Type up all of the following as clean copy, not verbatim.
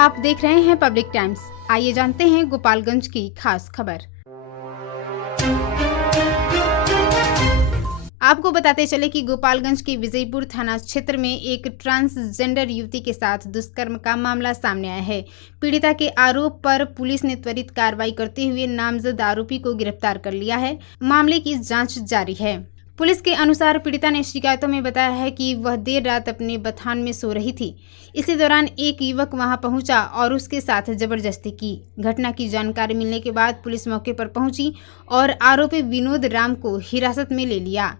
आप देख रहे हैं पब्लिक टाइम्स। आइए जानते हैं गोपालगंज की खास खबर। आपको बताते चले कि गोपालगंज के विजयपुर थाना क्षेत्र में एक ट्रांसजेंडर युवती के साथ दुष्कर्म का मामला सामने आया है। पीड़िता के आरोप पर पुलिस ने त्वरित कार्रवाई करते हुए नामजद आरोपी को गिरफ्तार कर लिया है। मामले की जांच जारी है। पुलिस के अनुसार पीड़िता ने शिकायतों में बताया है कि वह देर रात अपने बथान में सो रही थी। इसी दौरान एक युवक वहां पहुंचा और उसके साथ जबरदस्ती की। घटना की जानकारी मिलने के बाद पुलिस मौके पर पहुंची और आरोपी विनोद राम को हिरासत में ले लिया।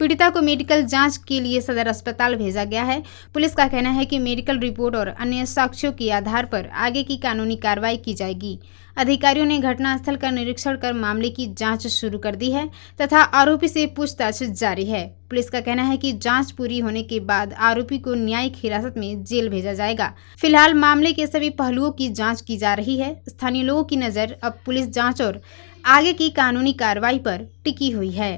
पीड़िता को मेडिकल जांच के लिए सदर अस्पताल भेजा गया है। पुलिस का कहना है कि मेडिकल रिपोर्ट और अन्य साक्ष्यों के आधार पर आगे की कानूनी कार्रवाई की जाएगी। अधिकारियों ने घटनास्थल का निरीक्षण कर मामले की जांच शुरू कर दी है तथा आरोपी से पूछताछ जारी है। पुलिस का कहना है कि जांच पूरी होने के बाद आरोपी को न्यायिक हिरासत में जेल भेजा जाएगा। फिलहाल मामले के सभी पहलुओं की जांच की जा रही है। स्थानीय लोगों की नज़र अब पुलिस जांच और आगे की कानूनी कार्रवाई पर टिकी हुई है।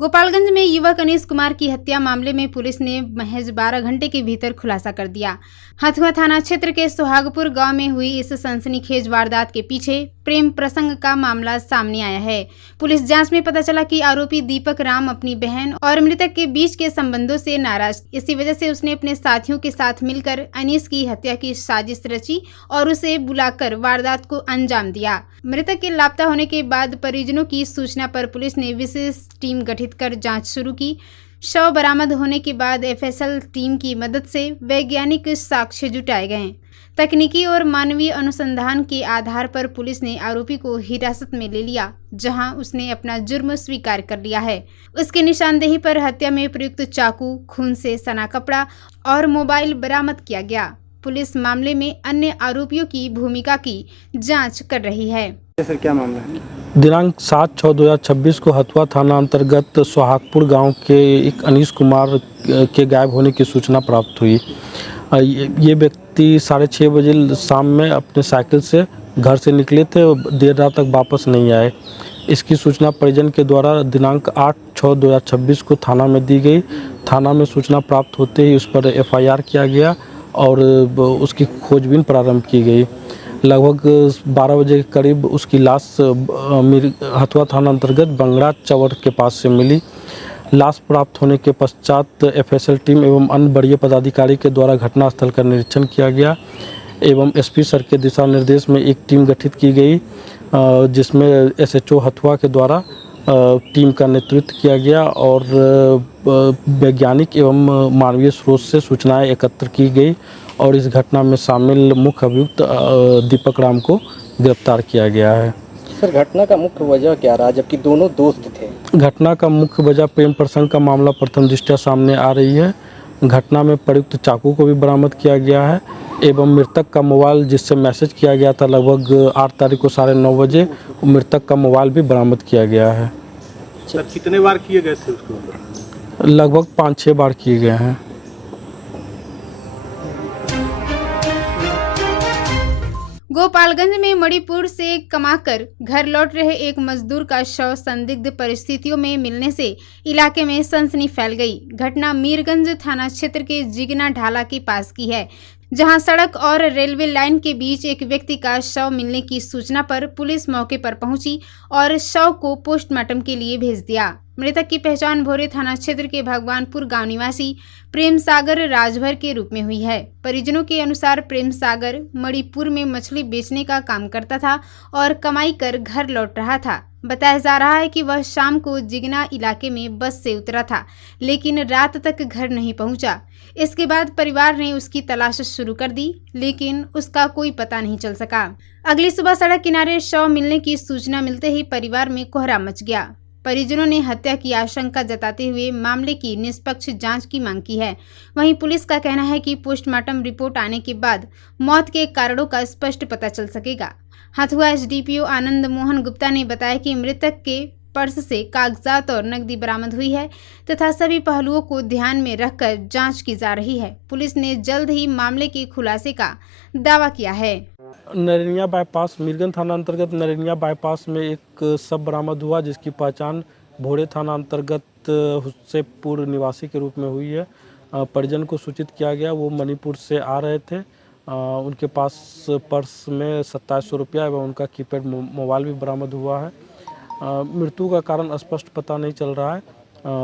गोपालगंज में युवक अनीश कुमार की हत्या मामले में पुलिस ने महज 12 घंटे के भीतर खुलासा कर दिया। हथुआ थाना क्षेत्र के सुहागपुर गांव में हुई इस सनसनीखेज वारदात के पीछे प्रेम प्रसंग का मामला सामने आया है। पुलिस जांच में पता चला कि आरोपी दीपक राम अपनी बहन और मृतक के बीच के संबंधों से नाराज, इसी वजह से उसने अपने साथियों के साथ मिलकर अनीश की हत्या की साजिश रची और उसे बुलाकर वारदात को अंजाम दिया। मृतक के लापता होने के बाद परिजनों की सूचना पर पुलिस ने विशेष टीम गठित कर जांच शुरू की। शव बरामद होने के बाद एफएसएल टीम की मदद से वैज्ञानिक साक्ष्य जुटाए गए। तकनीकी और मानवीय अनुसंधान के आधार पर पुलिस ने आरोपी को हिरासत में ले लिया, जहां उसने अपना जुर्म स्वीकार कर लिया है। उसकी निशानदेही पर हत्या में प्रयुक्त चाकू, खून से सना कपड़ा और मोबाइल बरामद किया गया। पुलिस मामले में अन्य आरोपियों की भूमिका की जांच कर रही है। सर, क्या मामला है? दिनांक 7/6/2026 को हथुआ थाना अंतर्गत सुहागपुर गांव के एक अनीश कुमार के गायब होने की सूचना प्राप्त हुई। ये व्यक्ति 6:30 बजे शाम में अपने साइकिल से घर से निकले थे और देर रात तक वापस नहीं आए। इसकी सूचना परिजन के द्वारा दिनांक 8/6/2026 को थाना में दी गई। थाना में सूचना प्राप्त होते ही उस पर एफआईआर किया गया और उसकी खोजबीन प्रारंभ की गई। लगभग 12 बजे के करीब उसकी लाश हथुआ थाना अंतर्गत बंगड़ा चवर के पास से मिली। लाश प्राप्त होने के पश्चात एफएसएल टीम एवं अन्य वरीय पदाधिकारी के द्वारा घटनास्थल का निरीक्षण किया गया एवं एसपी सर के दिशा निर्देश में एक टीम गठित की गई, जिसमें एसएचओ हथुआ के द्वारा टीम का नेतृत्व किया गया और वैज्ञानिक एवं मानवीय स्रोत से सूचनाएं एकत्र की गई और इस घटना में शामिल मुख्य अभियुक्त दीपक राम को गिरफ्तार किया गया है। सर, घटना का मुख्य वजह क्या रहा, जबकि दोनों दोस्त थे? घटना का मुख्य वजह प्रेम प्रसंग का मामला प्रथम दृष्टया सामने आ रही है। घटना में प्रयुक्त चाकू को भी बरामद किया गया है एवं मृतक का मोबाइल, जिससे मैसेज किया गया था लगभग 8 तारीख को 9:30 बजे, मृतक का मोबाइल भी बरामद किया गया है। सर, कितने बार किए गए थे उसको? लगभग 5-6 बार किए गए हैं। गोपालगंज में मणिपुर से कमाकर घर लौट रहे एक मजदूर का शव संदिग्ध परिस्थितियों में मिलने से इलाके में सनसनी फैल गई। घटना मीरगंज थाना क्षेत्र के जिगना ढाला के पास की है, जहां सड़क और रेलवे लाइन के बीच एक व्यक्ति का शव मिलने की सूचना पर पुलिस मौके पर पहुंची और शव को पोस्टमार्टम के लिए भेज दिया। मृतक की पहचान भोरे थाना क्षेत्र के भगवानपुर गांव निवासी प्रेम सागर राजभर के रूप में हुई है। परिजनों के अनुसार प्रेम सागर मणिपुर में मछली बेचने का काम करता था और कमाई कर घर लौट रहा था। बताया जा रहा है कि वह शाम को जिगना इलाके में बस से उतरा था, लेकिन रात तक घर नहीं पहुंचा। इसके बाद परिवार ने उसकी तलाश शुरू कर दी, लेकिन उसका कोई पता नहीं चल सका। अगली सुबह सड़क किनारे शव मिलने की सूचना मिलते ही परिवार में कोहरा मच गया। परिजनों ने हत्या की आशंका जताते हुए मामले की निष्पक्ष जांच की मांग की है। वहीं पुलिस का कहना है कि पोस्टमार्टम रिपोर्ट आने के बाद मौत के कारणों का स्पष्ट पता चल सकेगा। हथुआ एसडीपीओ आनंद मोहन गुप्ता ने बताया कि मृतक के पर्स से कागजात और नकदी बरामद हुई है तथा सभी पहलुओं को ध्यान में रखकर जांच की जा रही है। पुलिस ने जल्द ही मामले के खुलासे का दावा किया है। नरेनिया बाईपास, मीरगंज थाना अंतर्गत नरेनिया बाईपास में एक शव बरामद हुआ, जिसकी पहचान भोरे थाना अंतर्गत हुस्सेपुर निवासी के रूप में हुई है। परिजन को सूचित किया गया। वो मणिपुर से आ रहे थे। उनके पास पर्स में 2700 रुपया एवं उनका कीपैड मोबाइल भी बरामद हुआ है। मृत्यु का कारण स्पष्ट पता नहीं चल रहा है।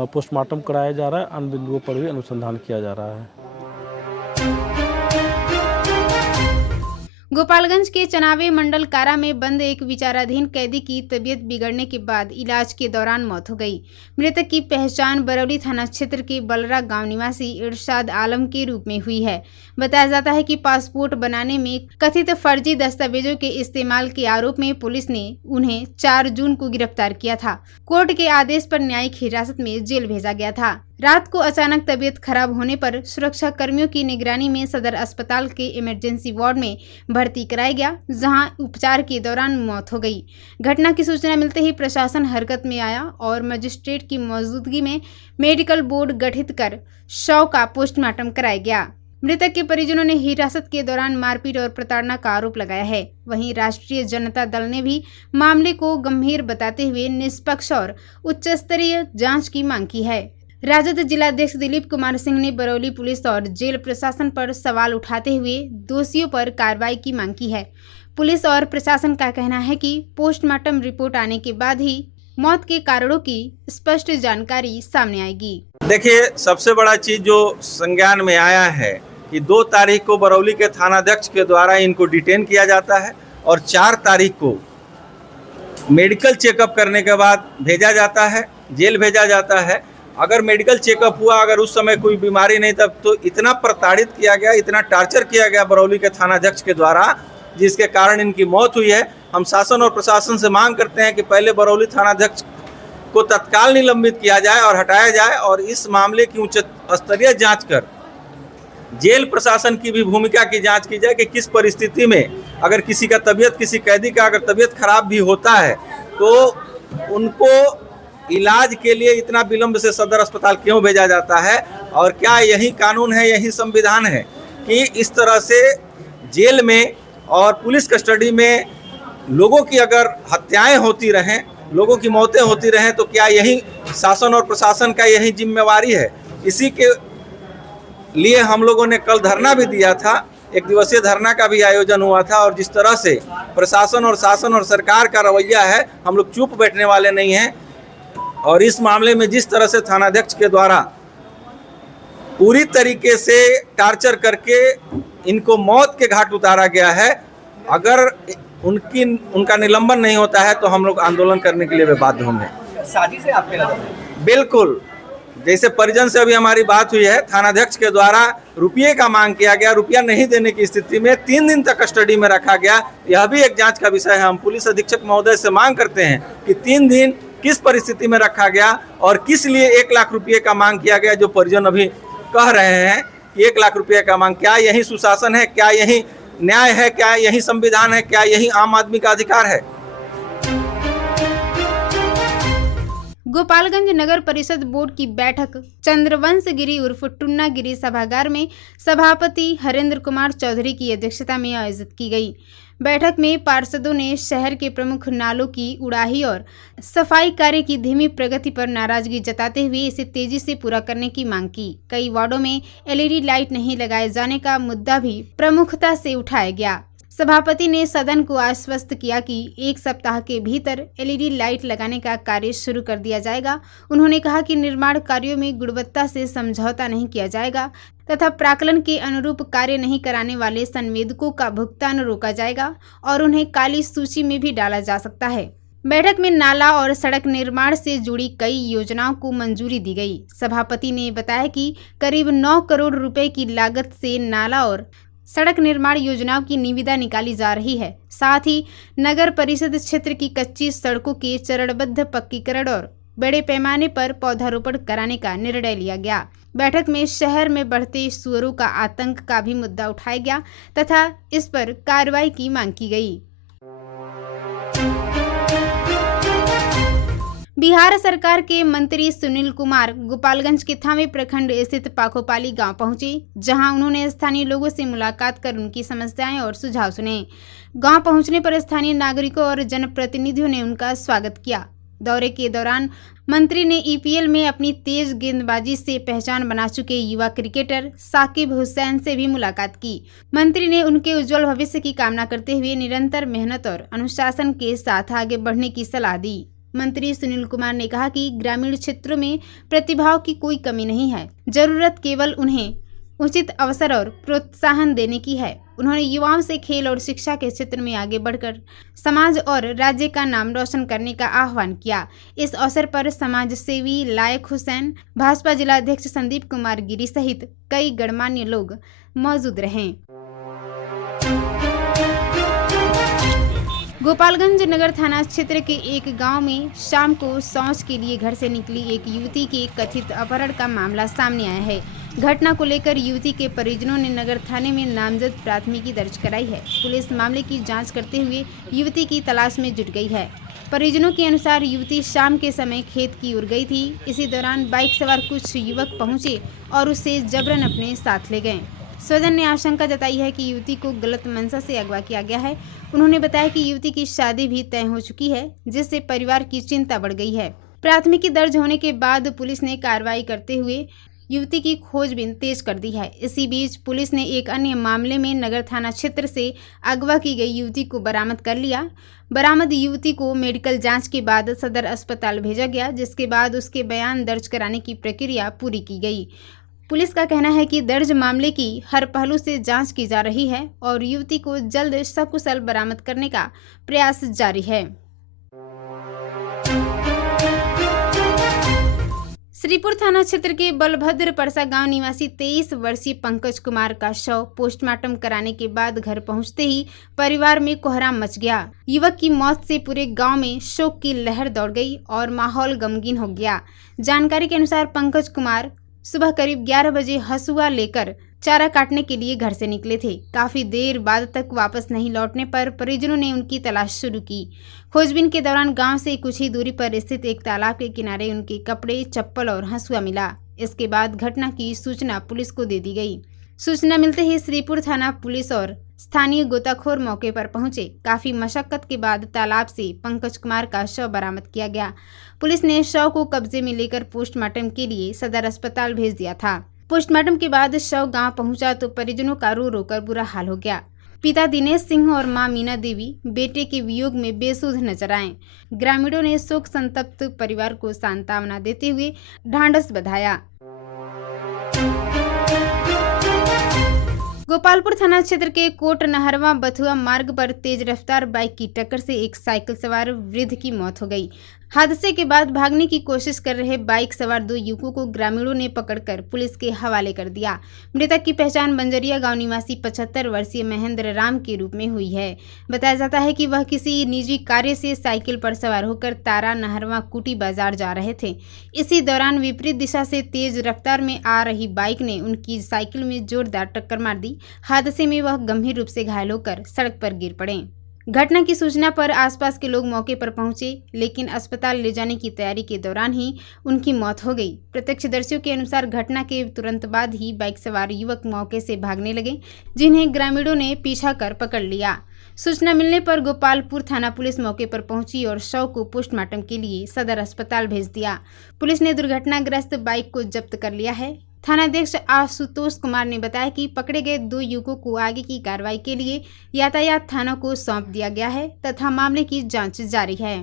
पोस्टमार्टम कराया जा रहा है। अन्य बिंदुओं पर भी अनुसंधान किया जा रहा है। गोपालगंज के चनावे मंडल कारा में बंद एक विचाराधीन कैदी की तबीयत बिगड़ने के बाद इलाज के दौरान मौत हो गई। मृतक की पहचान बरौली थाना क्षेत्र के बलरा गांव निवासी इरशाद आलम के रूप में हुई है। बताया जाता है कि पासपोर्ट बनाने में कथित फर्जी दस्तावेजों के इस्तेमाल के आरोप में पुलिस ने उन्हें 4 जून को गिरफ्तार किया था। कोर्ट के आदेश पर न्यायिक हिरासत में जेल भेजा गया था। रात को अचानक तबीयत खराब होने पर सुरक्षा कर्मियों की निगरानी में सदर अस्पताल के इमरजेंसी वार्ड में भर्ती कराया गया, जहां उपचार के दौरान मौत हो गई। घटना की सूचना मिलते ही प्रशासन हरकत में आया और मजिस्ट्रेट की मौजूदगी में मेडिकल बोर्ड गठित कर शव का पोस्टमार्टम कराया गया। मृतक के परिजनों ने हिरासत के दौरान मारपीट और प्रताड़ना का आरोप लगाया है। वहीं राष्ट्रीय जनता दल ने भी मामले को गंभीर बताते हुए निष्पक्ष और उच्च स्तरीय जांच की मांग की है। राजद जिलाध्यक्ष दिलीप कुमार सिंह ने बरौली पुलिस और जेल प्रशासन पर सवाल उठाते हुए दोषियों पर कार्रवाई की मांग की है। पुलिस और प्रशासन का कहना है कि पोस्टमार्टम रिपोर्ट आने के बाद ही मौत के कारणों की स्पष्ट जानकारी सामने आएगी। देखिए, सबसे बड़ा चीज जो संज्ञान में आया है कि 2 तारीख को बरौली के थानाध्यक्ष के द्वारा इनको डिटेन किया जाता है और 4 तारीख को मेडिकल चेकअप करने के बाद भेजा जाता है, जेल भेजा जाता है। अगर मेडिकल चेकअप हुआ, अगर उस समय कोई बीमारी नहीं, तब तो इतना प्रताड़ित किया गया, इतना टार्चर किया गया बरौली के थानाध्यक्ष के द्वारा, जिसके कारण इनकी मौत हुई है। हम शासन और प्रशासन से मांग करते हैं कि पहले बरौली थानाध्यक्ष को तत्काल निलंबित किया जाए और हटाया जाए और इस मामले की उच्च स्तरीय जांच कर जेल प्रशासन की भी भूमिका की जांच की जाए कि किस परिस्थिति में अगर किसी कैदी का अगर तबीयत खराब भी होता है तो उनको इलाज के लिए इतना विलंब से सदर अस्पताल क्यों भेजा जाता है, और क्या यही कानून है, यही संविधान है कि इस तरह से जेल में और पुलिस कस्टडी में लोगों की अगर हत्याएं होती रहें, लोगों की मौतें होती रहें, तो क्या यही शासन और प्रशासन का यही जिम्मेवारी है? इसी के लिए हम लोगों ने कल धरना भी दिया था, 1 दिवसीय धरना का भी आयोजन हुआ था। और जिस तरह से प्रशासन और शासन और सरकार का रवैया है, हम लोग चुप बैठने वाले नहीं हैं। और इस मामले में जिस तरह से थानाध्यक्ष के द्वारा पूरी तरीके से टार्चर करके इनको मौत के घाट उतारा गया है, अगर उनका निलंबन नहीं होता है तो हम लोग आंदोलन करने के लिए भी बाध्य होंगे। साजिश है आपके लिए? बिल्कुल, जैसे परिजन से अभी हमारी बात हुई है, थानाध्यक्ष के द्वारा रुपये का मांग किया गया, रुपया नहीं देने की स्थिति में 3 दिन तक कस्टडी में रखा गया। यह भी एक जांच का विषय है। हम पुलिस अधीक्षक महोदय से मांग करते हैं कि 3 दिन किस परिस्थिति में रखा गया और किस लिए 1 लाख रुपये का मांग किया गया, जो परिजन अभी कह रहे हैं कि 1 लाख रुपये का मांग। क्या यही सुशासन है? क्या यही न्याय है? क्या यही संविधान है? क्या यही आम आदमी का अधिकार है? गोपालगंज नगर परिषद बोर्ड की बैठक चंद्रवंश गिरी उर्फ टुन्ना गिरी सभागार में सभापति हरेंद्र कुमार चौधरी की अध्यक्षता में आयोजित की गई। बैठक में पार्षदों ने शहर के प्रमुख नालों की उड़ाही और सफाई कार्य की धीमी प्रगति पर नाराजगी जताते हुए इसे तेजी से पूरा करने की मांग की। कई वार्डों में LED लाइट नहीं लगाए जाने का मुद्दा भी प्रमुखता से उठाया गया। सभापति ने सदन को आश्वस्त किया कि 1 सप्ताह के भीतर LED लाइट लगाने का कार्य शुरू कर दिया जाएगा। उन्होंने कहा कि निर्माण कार्यों में गुणवत्ता से समझौता नहीं किया जाएगा तथा प्राक्कलन के अनुरूप कार्य नहीं कराने वाले संवेदकों का भुगतान रोका जाएगा और उन्हें काली सूची में भी डाला जा सकता है। बैठक में नाला और सड़क निर्माण से जुड़ी कई योजनाओं को मंजूरी दी गई। सभापति ने बताया कि करीब 9 करोड़ रुपए की लागत से नाला और सड़क निर्माण योजनाओं की निविदा निकाली जा रही है। साथ ही नगर परिषद क्षेत्र की कच्ची सड़कों के चरणबद्ध पक्कीकरण और बड़े पैमाने पर पौधारोपण कराने का निर्णय लिया गया। बैठक में शहर में बढ़ते सुअरों का आतंक का भी मुद्दा उठाया गया तथा इस पर कार्रवाई की मांग की गई। बिहार सरकार के मंत्री सुनील कुमार गोपालगंज के थावे प्रखंड स्थित पाखोपाली गांव पहुंचे, जहां उन्होंने स्थानीय लोगों से मुलाकात कर उनकी समस्याएं और सुझाव सुने। गांव पहुंचने पर स्थानीय नागरिकों और जनप्रतिनिधियों ने उनका स्वागत किया। दौरे के दौरान मंत्री ने ईपीएल में अपनी तेज गेंदबाजी से पहचान बना चुके युवा क्रिकेटर साकिब हुसैन से भी मुलाकात की। मंत्री ने उनके उज्जवल भविष्य की कामना करते हुए निरंतर मेहनत और अनुशासन के साथ आगे बढ़ने की सलाह दी। मंत्री सुनील कुमार ने कहा कि ग्रामीण क्षेत्रों में प्रतिभाओं की कोई कमी नहीं है, जरूरत केवल उन्हें उचित अवसर और प्रोत्साहन देने की है। उन्होंने युवाओं से खेल और शिक्षा के क्षेत्र में आगे बढ़कर समाज और राज्य का नाम रोशन करने का आह्वान किया। इस अवसर पर समाज सेवी लायक हुसैन, भाजपा जिलाध्यक्ष संदीप कुमार गिरी सहित कई गणमान्य लोग मौजूद रहे। गोपालगंज नगर थाना क्षेत्र के एक गांव में शाम को शौच के लिए घर से निकली एक युवती के कथित अपहरण का मामला सामने आया है। घटना को लेकर युवती के परिजनों ने नगर थाने में नामजद प्राथमिकी दर्ज कराई है। पुलिस मामले की जांच करते हुए युवती की तलाश में जुट गई है। परिजनों के अनुसार युवती शाम के समय खेत की ओर गई थी। इसी दौरान बाइक सवार कुछ युवक पहुंचे और उसे जबरन अपने साथ ले गए। स्वजन ने आशंका जताई है कि युवती को गलत मंशा से अगवा किया गया है। उन्होंने बताया कि युवती की शादी भी तय हो चुकी है, जिससे परिवार की चिंता बढ़ गई है। प्राथमिकी दर्ज होने के बाद पुलिस ने कार्रवाई करते हुए युवती की खोजबीन तेज कर दी है। इसी बीच पुलिस ने एक अन्य मामले में नगर थाना क्षेत्र से अगवा की गई युवती को बरामद कर लिया। बरामद युवती को मेडिकल जांच के बाद सदर अस्पताल भेजा गया, जिसके बाद उसके बयान दर्ज कराने की प्रक्रिया पूरी की गई। पुलिस का कहना है कि दर्ज मामले की हर पहलू से जांच की जा रही है और युवती को जल्द सकुशल बरामद करने का प्रयास जारी है। श्रीपुर थाना क्षेत्र के बलभद्र परसा गांव निवासी 23 वर्षीय पंकज कुमार का शव पोस्टमार्टम कराने के बाद घर पहुंचते ही परिवार में कोहराम मच गया। युवक की मौत से पूरे गांव में शोक की लहर दौड़ गई और माहौल गमगीन हो गया। जानकारी के अनुसार पंकज कुमार सुबह करीब 11 बजे हसुआ लेकर चारा काटने के लिए घर से निकले थे। काफी देर बाद तक वापस नहीं लौटने पर परिजनों ने उनकी तलाश शुरू की। खोजबीन के दौरान गांव से कुछ ही दूरी पर स्थित एक तालाब के किनारे उनके कपड़े, चप्पल और हसुआ मिला। इसके बाद घटना की सूचना पुलिस को दे दी गई। सूचना मिलते ही श्रीपुर थाना पुलिस और स्थानीय गोताखोर मौके पर पहुंचे। काफी मशक्कत के बाद तालाब से पंकज कुमार का शव बरामद किया गया। पुलिस ने शव को कब्जे में लेकर पोस्टमार्टम के लिए सदर अस्पताल भेज दिया था। पोस्टमार्टम के बाद शव गांव पहुंचा तो परिजनों का रो रो कर बुरा हाल हो गया। पिता दिनेश सिंह और मां मीना देवी बेटे के वियोग में बेसुध नजर आए। ग्रामीणों ने शोक संतप्त परिवार को सांत्वना देते हुए ढांढस बंधाया। गोपालपुर थाना क्षेत्र के कोट नहरवा बथुआ मार्ग पर तेज रफ्तार बाइक की टक्कर से एक साइकिल सवार वृद्ध की मौत हो गई। हादसे के बाद भागने की कोशिश कर रहे बाइक सवार 2 युवकों को ग्रामीणों ने पकड़कर पुलिस के हवाले कर दिया। मृतक की पहचान बंजरिया गांव निवासी 75 वर्षीय महेंद्र राम के रूप में हुई है। बताया जाता है कि वह किसी निजी कार्य से साइकिल पर सवार होकर तारा नहरवा कुटी बाजार जा रहे थे। इसी दौरान विपरीत दिशा से तेज रफ्तार में आ रही बाइक ने उनकी साइकिल में जोरदार टक्कर मार दी। हादसे में वह गंभीर रूप से घायल होकर सड़क पर गिर पड़े। घटना की सूचना पर आसपास के लोग मौके पर पहुंचे, लेकिन अस्पताल ले जाने की तैयारी के दौरान ही उनकी मौत हो गई। प्रत्यक्षदर्शियों के अनुसार घटना के तुरंत बाद ही बाइक सवार युवक मौके से भागने लगे, जिन्हें ग्रामीणों ने पीछा कर पकड़ लिया। सूचना मिलने पर गोपालपुर थाना पुलिस मौके पर पहुंची और शव को पोस्टमार्टम के लिए सदर अस्पताल भेज दिया। पुलिस ने दुर्घटनाग्रस्त बाइक को जब्त कर लिया है। थानाध्यक्ष आशुतोष कुमार ने बताया कि पकड़े गए 2 युवकों को आगे की कार्रवाई के लिए यातायात थाना को सौंप दिया गया है तथा मामले की जांच जारी है।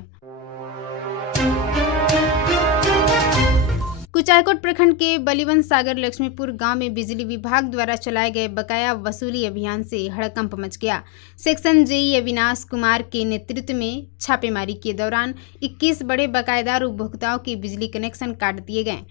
कुचायकोट प्रखंड के बलिवन सागर लक्ष्मीपुर गांव में बिजली विभाग द्वारा चलाए गए बकाया वसूली अभियान से हड़कंप मच गया। सेक्शन जेई अविनाश कुमार के नेतृत्व में छापेमारी के दौरान 21 बड़े बकायेदार उपभोक्ताओं के बिजली कनेक्शन काट दिए गए।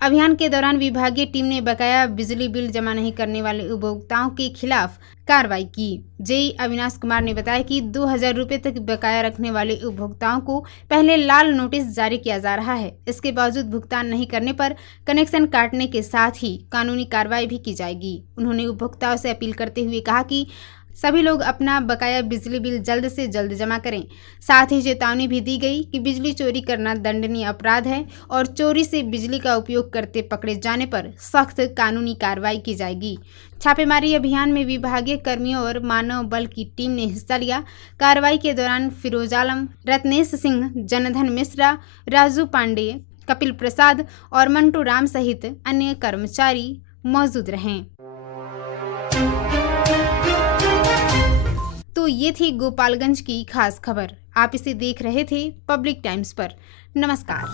अभियान के दौरान विभागीय टीम ने बकाया बिजली बिल जमा नहीं करने वाले उपभोक्ताओं के खिलाफ कार्रवाई की। जेई अविनाश कुमार ने बताया कि 2000 रुपये तक बकाया रखने वाले उपभोक्ताओं को पहले लाल नोटिस जारी किया जा रहा है। इसके बावजूद भुगतान नहीं करने पर कनेक्शन काटने के साथ ही कानूनी कार्रवाई भी की जाएगी। उन्होंने उपभोक्ताओं से अपील करते हुए कहा कि सभी लोग अपना बकाया बिजली बिल जल्द से जल्द जमा करें। साथ ही चेतावनी भी दी गई कि बिजली चोरी करना दंडनीय अपराध है और चोरी से बिजली का उपयोग करते पकड़े जाने पर सख्त कानूनी कार्रवाई की जाएगी। छापेमारी अभियान में विभागीय कर्मियों और मानव बल की टीम ने हिस्सा लिया। कार्रवाई के दौरान फिरोज आलम, रत्नेश सिंह, जनधन मिश्रा, राजू पांडे, कपिल प्रसाद और मंटू राम सहित अन्य कर्मचारी मौजूद रहे। तो ये थी गोपालगंज की खास खबर। आप इसे देख रहे थे पब्लिक टाइम्स पर। नमस्कार।